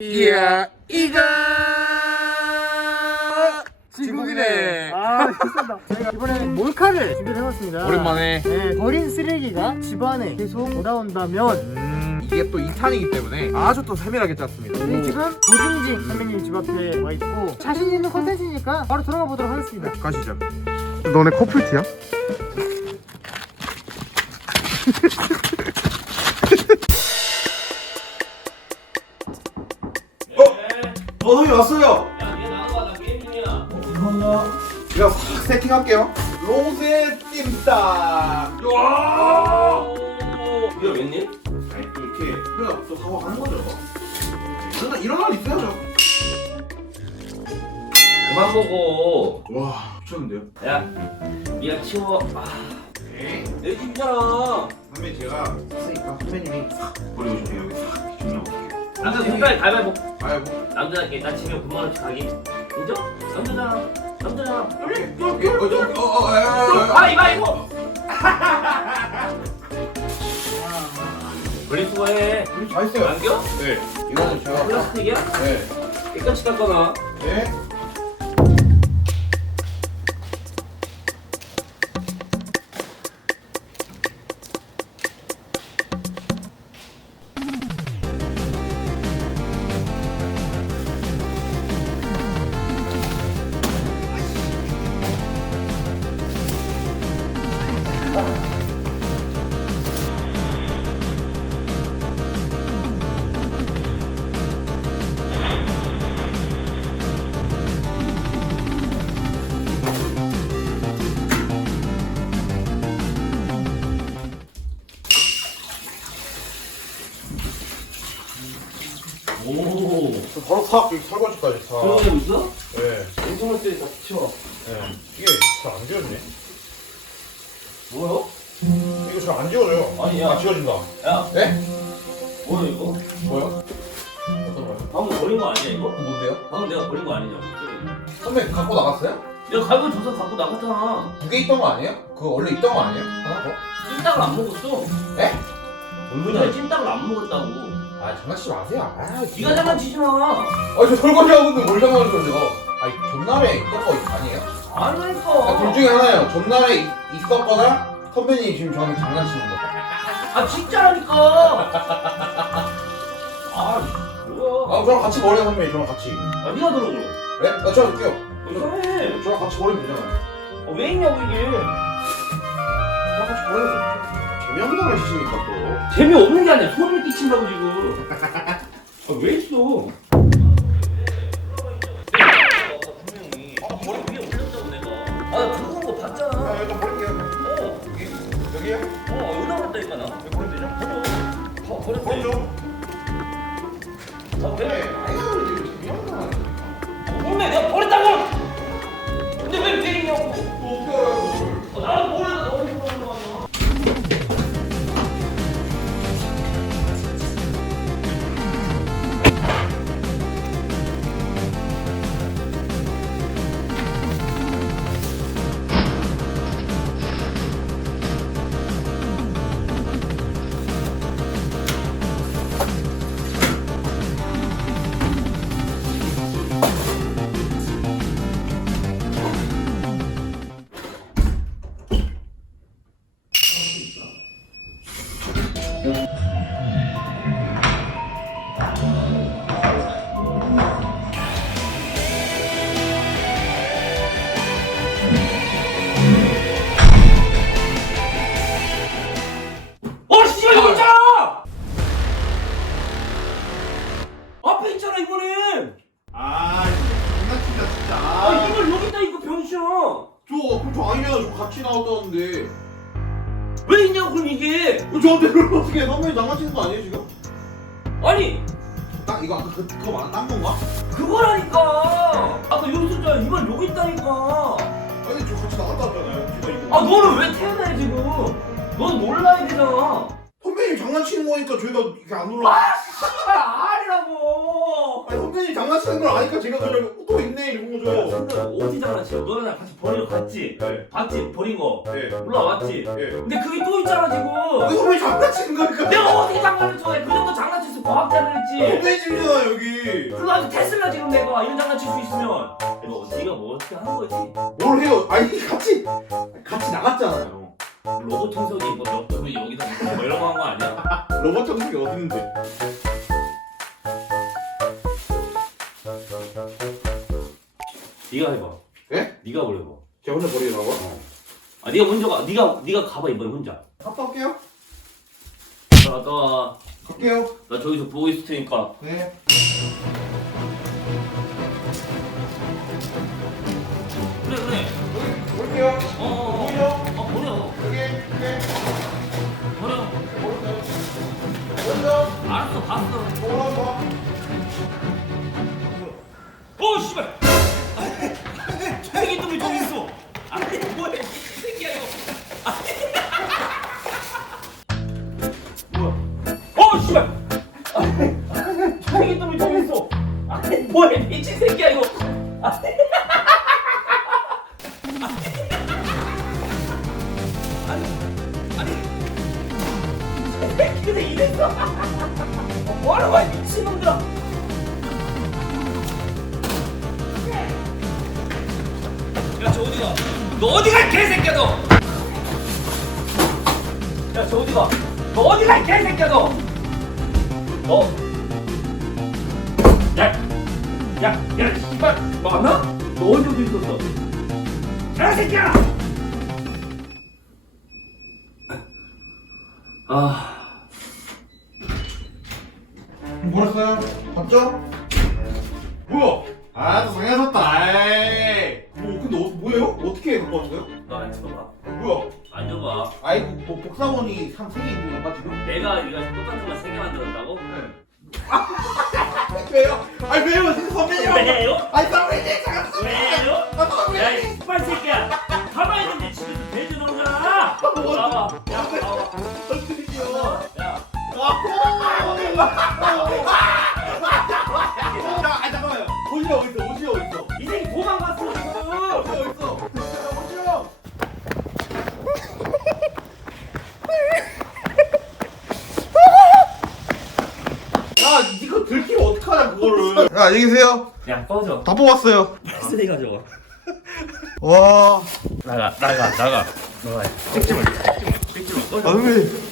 이야 이가 진국이네 아, 좋습니다. 저희가 이번에는 몰카를 준비를 해봤습니다. 오랜만에 네, 버린 쓰레기가 집안에 계속 돌아온다면 음, 이게 또 2탄이기 때문에 아주 또 세밀하게 짰습니다 우리 지금 고진진 선배님 집 앞에 와 있고 자신 있는 컨텐츠니까 바로 들어가 보도록 하겠습니다. 가시죠 너네 커플티야? 어, 형이 왔어요. 야, 얘 나가봐, 나 게임 중이야. 감사합니다. 제가 싹 세팅할게요. 로제 찜닭. 오, 이거 웬일? 아니, 또 이렇게 그냥 또 가고 가는 거죠. 일어나 일어날 있어야죠. 그만 보고. 와, 미쳤는데요. 야, 니가 치워. 아, 네. 내 집이잖아. 선배 제가 샀으니까 선배님이 싹 버리고 싶네요. 여기 싹 정리해볼게요. 남자 손발 가위바위보. 뭐. 남자답게 나 치면 9만 원씩 가기. 인정? 남자잖아. 남자잖아. 어, 저, 어, 어, 어, 어, 어, 어. 가위바위보. 우리 다 했어요. 안겨? 네. 이거는 제가 플라스틱이야? 네. 깨끗이 닦거나. 네. 오. 바로 싹 여기 설거지까지 다. 들어가고 있어? 네. 엄청 할 때다 치워. 네. 이게 잘 안 지워지네. 뭐요? 이거 잘 안 지워져요. 아니, 야. 아, 지워진다. 야, 네? 뭐야 이거? 뭐요? 어떤 거요? 방금 버린 거 아니야 이거? 뭔데요? 방금 내가 버린 거 아니냐? 선배 갖고 나갔어요? 내가 갈고 줘서 갖고 나갔잖아. 두 개 있던 거 아니에요? 그거 원래 있던 거 아니에요? 하나 더? 찜닭을 안 먹었어. 네? 그날 찜닭을 안 먹었다고. 아 장난치지 마세요. 아, 네가 장난치지 마. 아저 설거지 하고 있는데 뭘 장난을 쳐요? 아니 전날에 있던 거 아니에요? 아니니까. 아, 둘 중에 하나예요. 전날에 있- 있었거나 선배님 지금 저한테 장난치는 거. 아 진짜라니까. 아 뭐야? 아 저랑 같이 버려요 선배님 저랑 같이. 아 네가 들어줘. 네? 나 저랑 할게요. 왜? 저랑 같이 버리면 되잖아요. 아, 왜 있냐고 이게. 저랑 같이 버려요. 걸 시키니까 또. 재미없는 게 아니야. 소름을 끼친다고 지금. 아, 왜 있어? 저 그럼 저 아니잖아 저 같이 나왔다는데. 왜 있냐고, 그럼 이게! 그럼 저한테 그걸 어떻게 해? 선배님 장난치는 거 아니에요 지금? 아니, 딱 이거 아까 그, 그거 말한 딴 건가? 그거라니까! 아까 여기 있었잖아, 이걸 여기 있다니까! 아니 저 같이 나갔다 왔잖아요. 제가 이거. 아, 너는 왜 태어나요, 지금? 넌 몰라야 되잖아! 선배님 장난치는 거니까 저희가 이렇게 안 올라. 아, 씨발, 아니라고! 아니 선배님 장난치는 걸 아니까 제가 그냥 이런 거죠. 어디 장난치야? 너랑 나랑 같이 버리러 갔지? 네. 봤지? 버린 거. 네. 올라왔지? 네. 근데 그게 또 있잖아, 지금! 왜 선배님 장난치는 거니까? 내가 어떻게 장난을 쳐? 그 정도 장난칠 수 과학자를 했지. 선배님이잖아 여기 그거 아주 테슬라 지금 내가 이런 장난칠 수 있으면 너 네가 뭐 어떻게 하는 거지? 뭘 해요 아니 같이 같이 나갔잖아요 로봇 청소기 뭐몇 분이 여기다 뭐 이런 거 한 거 아니야? 로봇 청소기 어디 있는데 네가 해봐. 예? 네가 뭘 해봐. 제가 혼자 버리라고? 아 네가 먼저 가. 네가 네가 가봐 이번에 혼자. 갔다 올게요 나 갔다 와. 갈게요 나 저기서 보고 있을 테니까. 네 그래 그래. 여기 올게요 어 어 어. 보이죠? 어 버려. 여기 여기 버려. 먼저 알았어 봤어. 올라와 어 씨발. 저기 놈이 저기 있어. 아니 뭐야 이 새끼야 이거. 뭐야? 어 씨발. 저기 놈이 저기 있어. 아니 뭐야 미친 새끼야 이거. 아니. 아니 아니 이 새끼들이 이랬어. 뭐하는 거야 미친놈들아. 저 어디가? 너 어디가 개새끼야 너? 야, 저 어디가? 너 어디가 개새끼야 너? 너? 야, 야, 야, 씨발, 너 왔나? 너 어디 어디 있었어? 개새끼야! 아, 뭐랬어요? 봤죠? 뭐야? 아, 또 당연하셨다. 복사본이 3, 3개 있는 건가, 지금? 내가 네가 똑같은 거 세 개 만들었다고? 왜요? 아니, 왜요? 선배님! 왜요? 아니, 선배님! 잠깐, 선배님! 왜요? 아, 선배님! 야, 이 씨발 새끼야! 가만히 있는데 집에서 돼지! 뭐, 나와. 야, 나와. 선배님 안녕히 계세요. 야, 꺼져. 다 뽑았어요. 쓰레기 가져와. 와. 나가, 나가, 나가. 나가. 찍지 마, 찍지 마, 찍지 마. 아, 선배님.